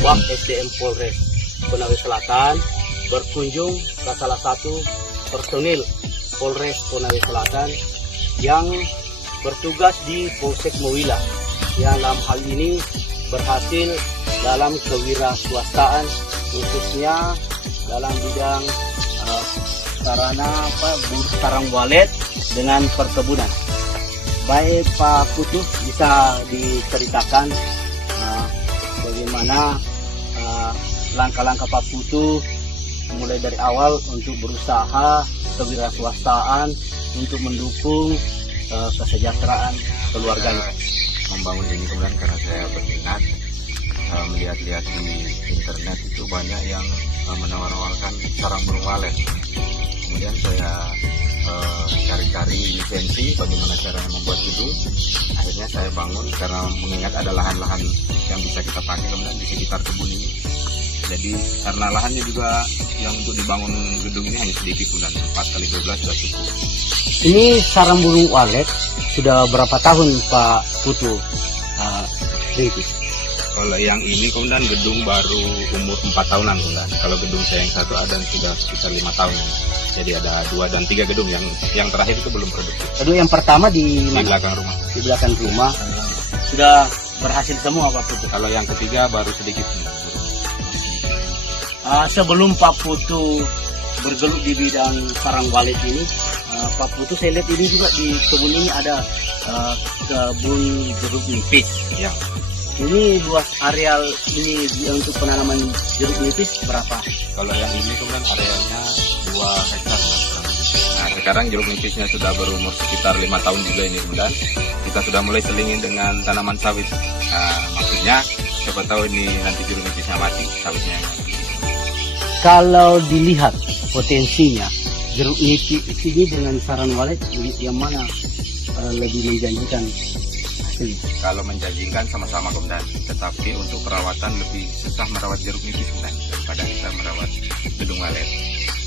Wak SDM Polres Konawe Selatan berkunjung ke salah satu personil Polres Konawe Selatan yang bertugas di Polsek Mowila, yang dalam hal ini berhasil dalam kewirausahaan khususnya dalam bidang sarang walet dengan perkebunan. Baik Pak Putu, bisa diceritakan bagaimana langkah-langkah Pak Putu mulai dari awal untuk berusaha kewirausahaan untuk mendukung kesejahteraan keluarganya. Membangun ini kemudian karena saya berminat melihat-lihat di internet itu banyak yang menawarkan sarang burung walet. Kemudian saya cari-cari lisensi bagaimana caranya membuat gedung. Akhirnya saya bangun karena mengingat ada lahan-lahan yang bisa kita pakai kemudian di sekitar kebun ini. Jadi karena lahannya juga yang untuk dibangun gedung ini hanya sedikit, kemudian 4x12 sudah cukup. Ini sarang burung walet sudah berapa tahun Pak Putu? Kalau yang ini kemudian gedung baru umur 4 tahunan kemudian. Kalau gedung saya yang satu ada sudah sekitar 5 tahun. Jadi ada 2 dan 3 gedung, yang terakhir itu belum produktif. Gedung yang pertama di belakang rumah. Di belakang rumah sudah berhasil semua Pak Putu. Kalau yang ketiga baru sedikit. Sebelum Pak Putu bergelut di bidang sarang walet ini, Pak Putu saya lihat ini juga di kebun ini ada kebun jeruk nipis. Ya. Ini luas areal ini untuk penanaman jeruk nipis berapa? Kalau yang ini kemudian arealnya 2 hektar. Nah sekarang jeruk nipisnya sudah berumur sekitar 5 tahun juga ini kemudian. Kita sudah mulai selingin dengan tanaman sawit. Maksudnya siapa tahu ini nanti jeruk nipisnya mati, sawitnya mati. Kalau dilihat potensinya jeruk nipis ini dengan sarang walet yang mana lebih menjanjikan hasilnya? Kalau menjanjikan sama-sama kemudian, tetapi untuk perawatan lebih susah merawat jeruk nipis kemudian daripada kita merawat gedung walet.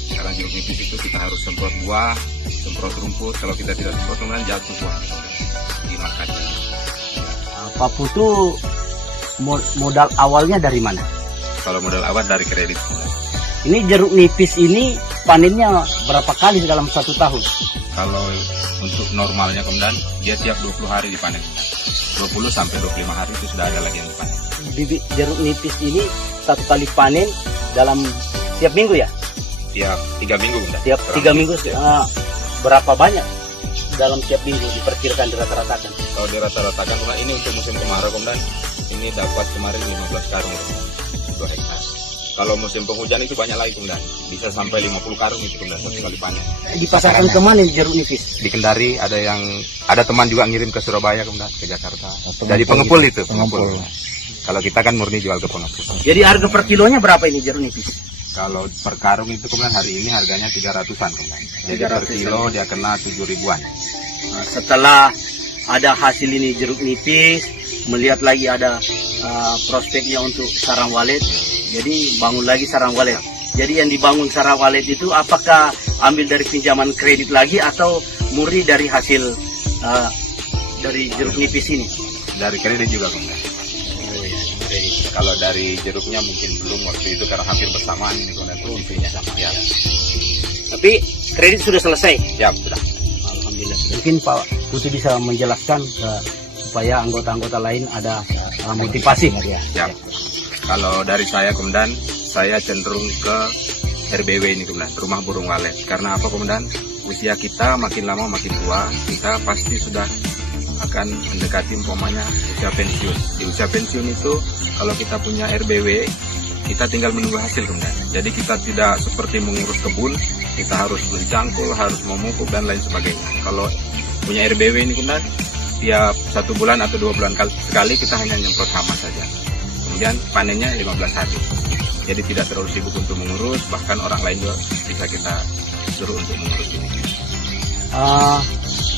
Karena jeruk nipis itu kita harus semprot buah, semprot rumput. Kalau kita tidak semprot kemudian jatuh buah dimakan. Pak Putu modal awalnya dari mana? Kalau modal awal dari kredit. Ini jeruk nipis ini panennya berapa kali dalam 1 tahun? Kalau untuk normalnya kemudian dia tiap 20 hari dipanen. 20 sampai 25 hari itu sudah ada lagi yang dipanen. Bibit jeruk nipis ini 1 kali panen dalam tiap minggu ya? Tiap 3 minggu kemudian. Tiap 3 minggu berapa banyak dalam tiap minggu diperkirakan dirata-ratakan? Kalau dirata-ratakan kemudian ini untuk musim kemarau kemudian ini dapat kemarin 15 karung 2 hektar. Kalau musim penghujan itu banyak lagi kemudian, bisa sampai 50 karung itu kemudian 1 kali panen. Dipasarkan kemana jeruk nipis? Di Kendari ada teman juga ngirim ke Surabaya kemudian ke Jakarta. Jadi pengepul itu. Pengepul. Kalau kita kan murni jual ke pengepul. Jadi harga per kilonya berapa ini jeruk nipis? Kalau per karung itu kemudian hari ini harganya 300-an kemudian. Jadi per kilo dia kena 7 ribuan. Setelah ada hasil ini jeruk nipis, melihat lagi ada prospeknya untuk sarang walet, jadi bangun lagi sarang walet. Jadi yang dibangun sarang walet itu apakah ambil dari pinjaman kredit lagi atau murni dari hasil dari jeruk nipis ini? Dari kredit juga kemudian. Kalau dari jeruknya mungkin belum waktu itu karena hampir bersamaan ini kemudian produksinya sama ya. Tapi kredit sudah selesai? Ya sudah. Alhamdulillah. Mungkin Pak Putu bisa menjelaskan supaya anggota-anggota lain ada motivasi. Ya. Kalau dari saya kemudian saya cenderung ke RBW ini kemudian rumah burung walet. Karena apa kemudian usia kita makin lama makin tua, kita pasti sudah akan mendekati umpamanya usia pensiun. Di usia pensiun itu kalau kita punya RBW kita tinggal menunggu hasil kemudian. Jadi kita tidak seperti mengurus kebun, kita harus beli cangkul, harus memupuk dan lain sebagainya. Kalau punya RBW ini kemudian tiap 1 bulan atau 2 bulan sekali kita hanya nyemprot hama saja. Kemudian panennya 15 hari. Jadi tidak terlalu sibuk untuk mengurus, bahkan orang lain juga bisa kita suruh untuk mengurus ini.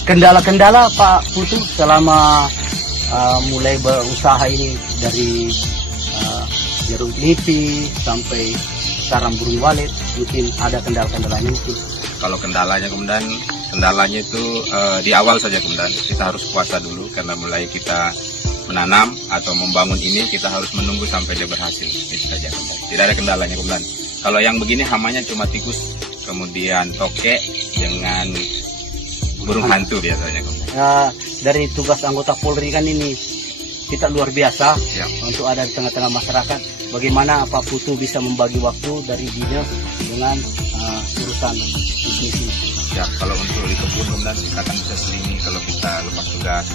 Kendala-kendala Pak Putu selama mulai berusaha ini dari jeruk nipis sampai sarang burung walet, mungkin ada kendala-kendalanya mungkin? Kalau kendalanya itu di awal saja kemudian kita harus puasa dulu karena mulai kita menanam atau membangun ini kita harus menunggu sampai dia berhasil. Itu saja, Komandan. Tidak ada kendalanya, Komandan. Kalau yang begini hamanya cuma tikus, kemudian tokek dengan burung hantu biasanya, Komandan. Dari tugas anggota Polri kan ini kita luar biasa Ya. untuk ada di tengah-tengah masyarakat. Bagaimana Pak Putu bisa membagi waktu dari dinas dengan urusan bisnis. Ya, kalau untuk di kebun, Komandan, kita akan bisa selingi kalau kita lepas tugas.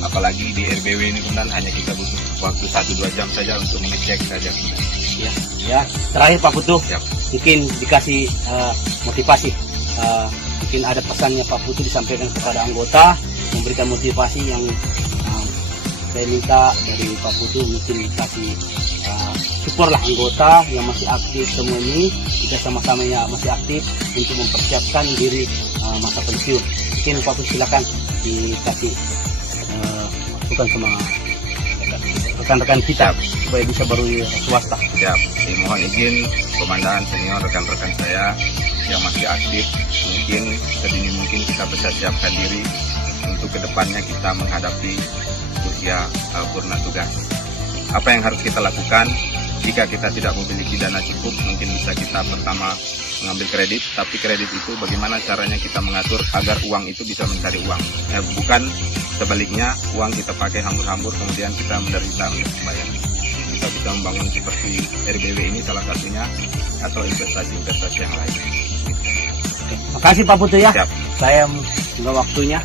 Apalagi di RBW ini, Komandan, hanya kita butuh waktu 1-2 jam saja untuk mengecek saja, Komandan. Ya, terakhir Pak Putu, Siap. mungkin dikasih motivasi. Mungkin ada pesannya Pak Putu disampaikan kepada anggota, memberikan motivasi yang saya minta dari Pak Putu, mungkin kasih support lah anggota yang masih aktif semua ini. Kita sama-sama ya masih aktif untuk mempersiapkan diri masa pensiun. Mungkin Pak Putu silakan dikasih masukan sama rekan-rekan kita supaya bisa baru swasta. Siap. Mohon izin Komandan, senior, rekan-rekan saya yang masih aktif, mungkin sedini mungkin kita bisa siapkan diri untuk kedepannya kita menghadapi usia purna tugas. Apa yang harus kita lakukan? Jika kita tidak memiliki dana cukup, mungkin bisa kita pertama mengambil kredit, tapi kredit itu bagaimana caranya kita mengatur agar uang itu bisa mencari uang. Bukan sebaliknya, uang kita pakai hambur-hambur, kemudian kita menderita untuk membayar. Kita bisa membangun seperti RBW ini salah satunya, atau investasi-investasi yang lain. Terima kasih Pak Putu ya. Siap. Saya nggak waktunya.